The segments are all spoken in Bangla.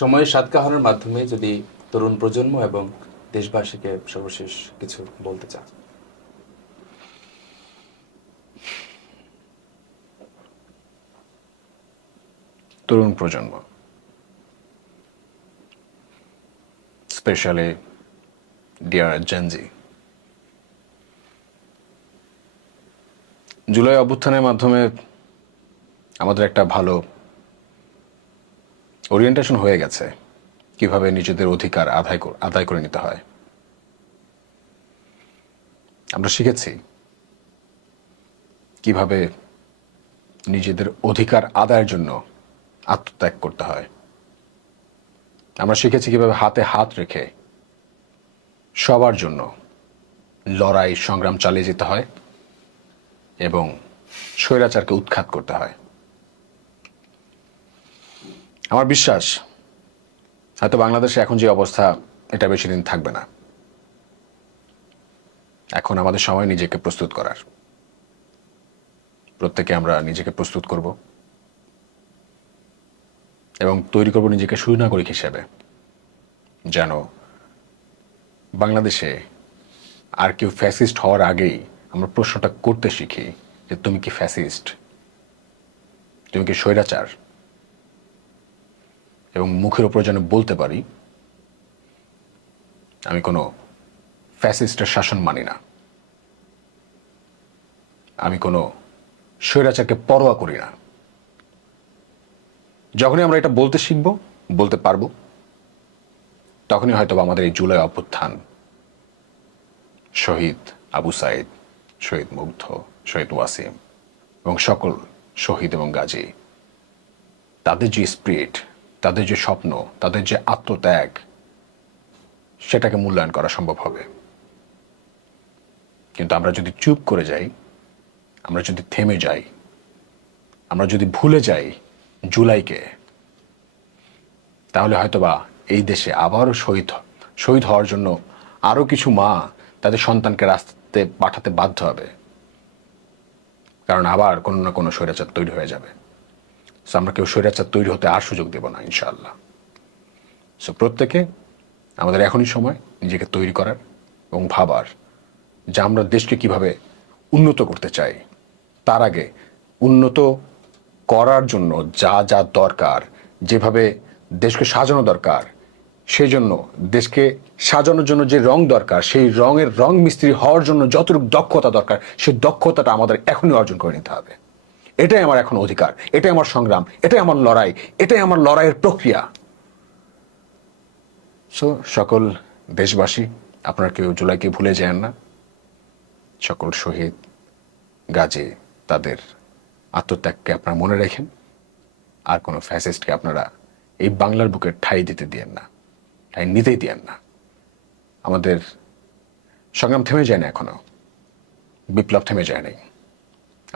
সময়ের সদ্ব্যবহারের মাধ্যমে যদি তরুণ প্রজন্ম এবং দেশবাসীকে সর্বশেষ কিছু বলতে চান। তরুণ প্রজন্ম, স্পেশালি ডিয়ার জেনজি, জুলাই অভ্যুত্থানের মাধ্যমে আমাদের একটা ভালো ওরিয়েন্টেশন হয়ে গেছে কিভাবে নিজেদের অধিকার আদায় করে নিতে হয়। আমরা শিখেছি কিভাবে নিজেদের অধিকার আদায়ের জন্য আত্মত্যাগ করতে হয়। আমরা শিখেছি কিভাবে হাতে হাত রেখে সবার জন্য লড়াই সংগ্রাম চালিয়ে যেতে হয় এবং স্বৈরাচারকে উৎখাত করতে হয়। আমার বিশ্বাস হয়তো বাংলাদেশে এখন যে অবস্থা, এটা বেশি দিন থাকবে না। এখন আমাদের সময় নিজেকে প্রস্তুত করার। প্রত্যেকে আমরা নিজেকে প্রস্তুত করব এবং তৈরি করব নিজেকে সুনাগরিক হিসেবে, যেন বাংলাদেশে আর কেউ ফ্যাসিস্ট হওয়ার আগেই আমরা প্রশ্নটা করতে শিখি যে তুমি কি ফ্যাসিস্ট, তুমি কি স্বৈরাচার, এবং মুখের উপর যেন বলতে পারি আমি কোনো ফ্যাসিস্টের শাসন মানি না, আমি কোনো স্বৈরাচারকে পরোয়া করি না। যখনই আমরা এটা বলতে শিখব, বলতে পারবো, তখনই হয়তো আমাদের এই জুলাই অভ্যুত্থান, শহীদ আবু সাইদ, শহীদ মুগ্ধ, শহীদ ওয়াসিম এবং সকল শহীদ এবং গাজী, তাদের যে স্পিরিট, তাদের যে স্বপ্ন, তাদের যে আত্মত্যাগ, সেটাকে মূল্যায়ন করা সম্ভব হবে। কিন্তু আমরা যদি চুপ করে যাই, আমরা যদি থেমে যাই, আমরা যদি ভুলে যাই জুলাইকে, তাহলে হয়তোবা এই দেশে আবারও শহীদ হওয়ার জন্য আরও কিছু মা তাদের সন্তানকে রাস্তাতে পাঠাতে বাধ্য হবে, কারণ আবার কোনো না কোনো স্বৈরাচার তৈরি হয়ে যাবে। সো আমরা কেউ স্বৈরাচার তৈরি হতে আর সুযোগ দেব না, ইনশাআল্লাহ। সো প্রত্যেকে আমাদের এখনই সময় নিজেকে তৈরি করার এবং ভাবার যে আমরা দেশকে কিভাবে উন্নত করতে চাই। তার আগে উন্নত করার জন্য যা যা দরকার, যেভাবে দেশকে সাজানো দরকার, সেই জন্য দেশকে সাজানোর জন্য যে রং দরকার, সেই রঙের রং মিস্ত্রি হওয়ার জন্য যতটুকু দক্ষতা দরকার, সেই দক্ষতাটা আমাদের এখনই অর্জন করে নিতে হবে। এটাই আমার এখন অধিকার, এটাই আমার সংগ্রাম, এটাই আমার লড়াই, এটাই আমার লড়াইয়ের প্রক্রিয়া। সো সকল দেশবাসী, আপনারা কেউ জুলাইকে ভুলে যান না। সকল শহীদ গাজী, তাদের আত্মত্যাগকে আপনারা মনে রাখেন। আর কোনো ফ্যাসিস্টকে আপনারা এই বাংলার বুকে ঠাঁই দিতে দিয়েন না, ঠাঁই নিতেই দিয়েন না। আমাদের সংগ্রাম থেমে যায় না, এখনো বিপ্লব থেমে যায় নাই।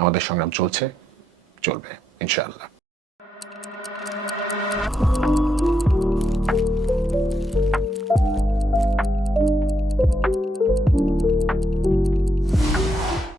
আমাদের সংগ্রাম চলছে, চলবে ইনশাআল্লাহ।